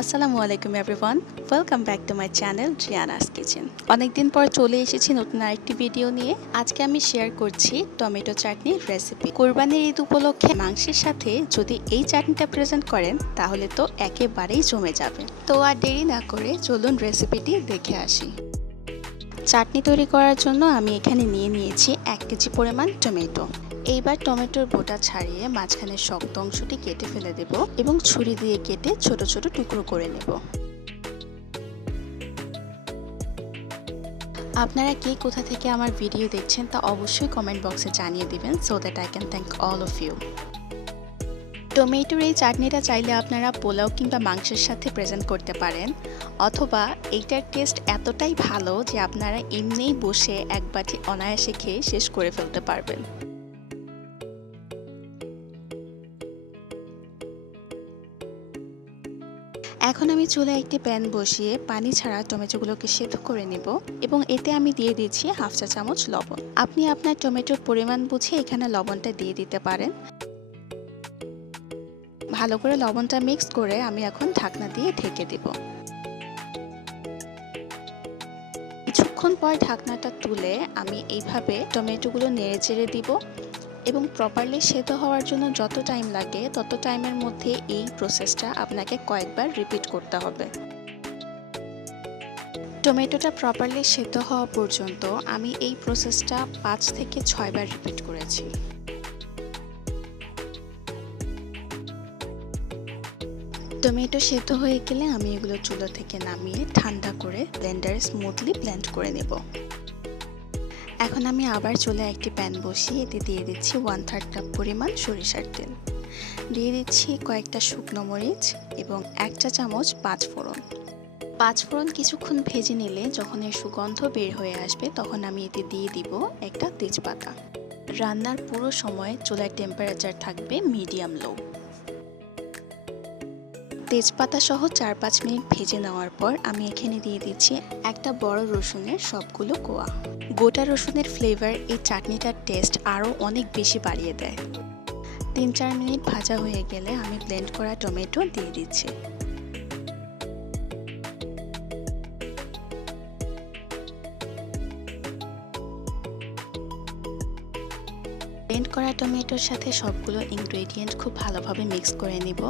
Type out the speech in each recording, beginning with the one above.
আসসালামু আলাইকুম everyone, welcome back to my channel Jiana's kitchen. অনেকদিন পর চলে এসেছি নতুন আরেকটি ভিডিও নিয়ে। আজকে আমি শেয়ার করছি টমেটো চাটনির রেসিপি। কোরবানির ঈদ উপলক্ষে মাংসের সাথে যদি এই চাটনিটা প্রেজেন্ট করেন তাহলে তো একেবারেই জমে যাবে। তো আর দেরি না করে চলুন রেসিপিটি দেখে আসি। চাটনি তৈরি করার জন্য আমি এখানে নিয়ে নিয়েছি 1 কেজি পরিমাণ টমেটো। এইবার টমেটোর বোটা ছাড়িয়ে মাঝখানের শক্ত অংশটি কেটে ফেলে দেব এবং ছুরি দিয়ে কেটে ছোট ছোট টুকরো করে নেব। আপনারা কে কোথা থেকে আমার ভিডিও দেখছেন তা অবশ্যই কমেন্ট বক্সে জানিয়ে দিবেন, so that I can thank all of you. টমেটোর এই চাটনিটা চাইলে আপনারা পোলাও কিংবা মাংসের সাথে প্রেজেন্ট করতে পারেন, অথবা এইটার টেস্ট এতটাই ভালো যে আপনারা এমনিই বসে এক বাটি অনায়াসে খেয়ে শেষ করে ফেলতে পারবেন। এখন আমি চুলায় একটি প্যান বসিয়ে পানি ছাড়া টমেটোগুলোকে সেদ্ধ করে নেব এবং এতে আমি দিয়ে দিচ্ছি 1/2 চা চামচ লবণ। আপনি আপনার টমেটোর পরিমাণ বুঝে এখানে লবণটা দিয়ে দিতে পারেন। ভালো করে লবণটা মিক্স করে আমি এখন ঢাকনা দিয়ে ঢেকে দেব। কিছুক্ষণ পর ঢাকনাটা তুলে আমি এইভাবে টমেটোগুলো নেড়ে চেড়ে দিব এবং প্রপারলি সেদ্ধ হওয়ার জন্য যত টাইম লাগে তত টাইমের মধ্যে এই প্রসেসটা আপনাকে কয়েকবার রিপিট করতে হবে। টমেটোটা প্রপারলি সেদ্ধ হওয়া পর্যন্ত আমি এই প্রসেসটা 5 থেকে 6 বার রিপিট করেছি। টমেটো সেদ্ধ হয়ে গেলে আমি এগুলো চুলা থেকে নামিয়ে ঠান্ডা করে ব্লেন্ডারে স্মুথলি ব্লেন্ড করে নেব। এখন আমি আবার চুলায় একটি প্যান বসিয়ে এতে দিয়ে দিচ্ছি 1/3 কাপ পরিমাণ সরিষার তেল, দিয়ে দিচ্ছি কয়েকটা শুকনো মরিচ এবং 1 চা চামচ পাঁচফোড়ন। পাঁচফোড়ন কিছুক্ষণ ভেজে নিলে যখন এর সুগন্ধ বের হয়ে আসবে তখন আমি এতে দিয়ে দিব একটা তেজপাতা। রান্নার পুরো সময় চুলার টেম্পারেচার থাকবে মিডিয়াম লো। তেজপাতা সহ 4-5 মিনিট ভেজে নেওয়ার পর আমি এখানে দিয়ে দিচ্ছি একটা বড় রসুনের সবগুলো কোয়া। গোটা রসুনের ফ্লেভার এই চাটনিটার টেস্ট আরও অনেক বেশি বাড়িয়ে দেয়। 3-4 মিনিট ভাজা হয়ে গেলে আমি ব্লেন্ড করা টমেটো দিয়ে দিচ্ছি। ব্লেন্ড করা টমেটোর সাথে সবগুলো ইনগ্রেডিয়েন্ট খুব ভালোভাবে মিক্স করে নিব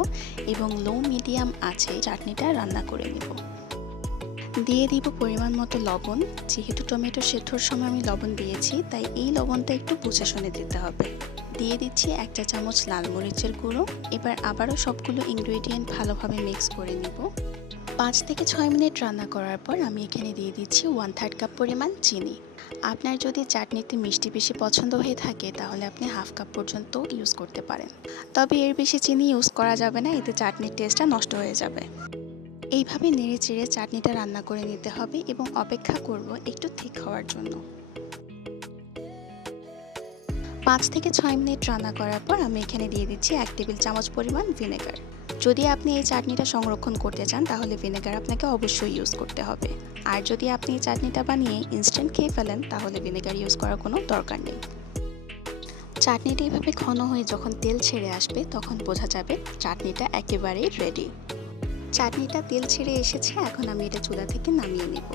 এবং লো মিডিয়াম আঁচে চাটনিটা রান্না করে নিব। দিয়ে দিব পরিমাণ মতো লবণ। যেহেতু টমেটো সেদ্ধর সময় আমি লবণ দিয়েছি তাই এই লবণটা একটু বুঝে শুনে দিতে হবে। দিয়ে দিচ্ছি 1 চা চামচ লাল মরিচের গুঁড়ো। এবার আবারও সবগুলো ইনগ্রেডিয়েন্ট ভালোভাবে মিক্স করে নিব। 5 থেকে 6 মিনিট রান্না করার পর আমি এখানে দিয়ে দিচ্ছি 1/3 কাপ পরিমাণ চিনি। আপনার যদি চাটনিতে মিষ্টি বেশি পছন্দ হয়ে থাকে তাহলে আপনি 1/2 কাপ পর্যন্ত ইউজ করতে পারেন, তবে এর বেশি চিনি ইউজ করা যাবে না, এতে চাটনির টেস্টটা নষ্ট হয়ে যাবে। এইভাবে নেড়ে চেড়ে চাটনিটা রান্না করে নিতে হবে এবং অপেক্ষা করব একটু ঠিক হওয়ার জন্য। 5 থেকে 6 মিনিট রান্না করার পর আমি এখানে দিয়ে দিচ্ছি 1 টেবিল চামচ পরিমাণ ভিনেগার। যদি আপনি এই চাটনিটা সংরক্ষণ করতে চান তাহলে ভিনেগার আপনাকে অবশ্যই ইউজ করতে হবে, আর যদি আপনি এই চাটনিটা বানিয়ে ইনস্ট্যান্ট খেয়ে ফেলেন তাহলে ভিনেগার ইউজ করার কোনো দরকার নেই। চাটনিটা এভাবে ঘন হয়ে যখন তেল ছেড়ে আসবে তখন বোঝা যাবে চাটনিটা একেবারেই রেডি। চাটনিটা তেল ছেড়ে এসেছে, এখন আমি এটা চুলা থেকে নামিয়ে নেব।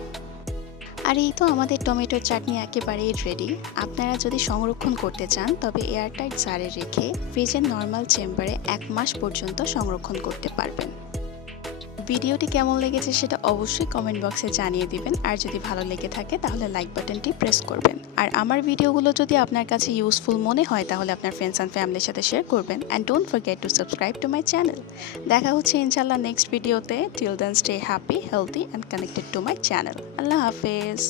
আর এই তো আমাদের টমেটোর চাটনি একেবারেই রেডি। আপনারা যদি সংরক্ষণ করতে চান তবে এয়ারটাইট জারে রেখে ফ্রিজের নর্মাল চেম্বারে 1 মাস পর্যন্ত সংরক্ষণ করতে পারবেন। ভিডিওটি কেমন লেগেছে সেটা অবশ্যই কমেন্ট বক্সে জানিয়ে দিবেন, আর যদি ভালো লেগে থাকে তাহলে লাইক বাটনটি প্রেস করবেন। আর আমার ভিডিওগুলো যদি আপনার কাছে ইউজফুল মনে হয় তাহলে আপনার ফ্রেন্ডস অ্যান্ড ফ্যামিলির সাথে শেয়ার করবেন। And don't forget to subscribe to my channel. দেখা হচ্ছে ইনশাল্লাহ নেক্সট ভিডিওতে। Till then stay happy, healthy and connected to my channel. আল্লাহ হাফেজ।